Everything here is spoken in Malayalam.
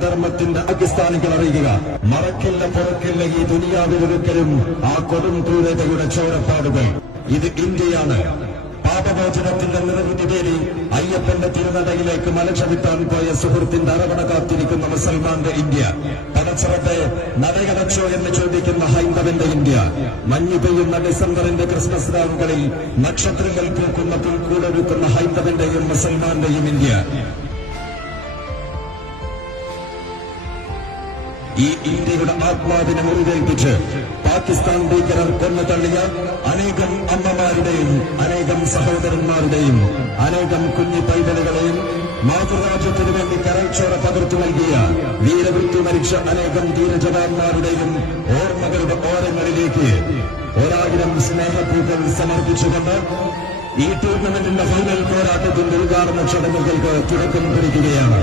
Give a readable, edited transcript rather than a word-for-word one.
അധർമ്മത്തിന്റെ പാകിസ്ഥാനികൾ അറിയുക, മറക്കില്ല പുറക്കില്ല ഈ ദുനിയാവിലൊരിക്കലും ആ കൊടും ക്രൂരതയുടെ ചോരപ്പാടുകൾ. ഇത് ഇന്ത്യയാണ്. പാപമോചനത്തിന്റെ നിറവിന് പേരി അയ്യപ്പന്റെ തിരുനടയിലേക്ക് മലചവിട്ടാൻ പോയ സുഹൃത്തിന്റെ അറവണ കാത്തിരിക്കുന്ന മുസൽമാന്റെ ഇന്ത്യ. പടച്ചവട്ടെ, നടയടച്ചോ എന്ന് ചോദിക്കുന്ന ഹൈന്ദവന്റെ ഇന്ത്യ. മഞ്ഞു പെയ്യുന്ന ഡിസംബറിന്റെ ക്രിസ്മസ് രാവുകളിൽ നക്ഷത്രങ്ങൾ പൂക്കുന്ന പുൽക്കൂടൊരുക്കുന്ന ഹൈന്ദവന്റെയും മുസൽമാന്റെയും ഇന്ത്യ. ഈ ഇന്ത്യയുടെ ആത്മാവിനെ മുറിവേൽപ്പിച്ച് പാകിസ്ഥാൻ ഭീകരർ കൊന്നു തള്ളിയ അനേകം അമ്മമാരുടെയും അനേകം സഹോദരന്മാരുടെയും അനേകം കുഞ്ഞു പൈതലുകളെയും മാതൃരാജ്യത്തിനു വേണ്ടി കരൾച്ചോര പകർത്തു നൽകിയ വീരമൃത്യു മരിച്ച അനേകം ധീരജവാന്മാരുടെയും ഓർമ്മകളുടെ ഓരങ്ങളിലേക്ക് 1000 സ്നേഹപൂക്കൾ സമർപ്പിച്ചുകൊണ്ട് ഈ ടൂർണമെന്റിന്റെ ഫൈനൽ പോരാട്ടത്തിന്റെ ഉദ്ഘാടന ചടങ്ങുകൾക്ക് തുടക്കം കുറിക്കുകയാണ്.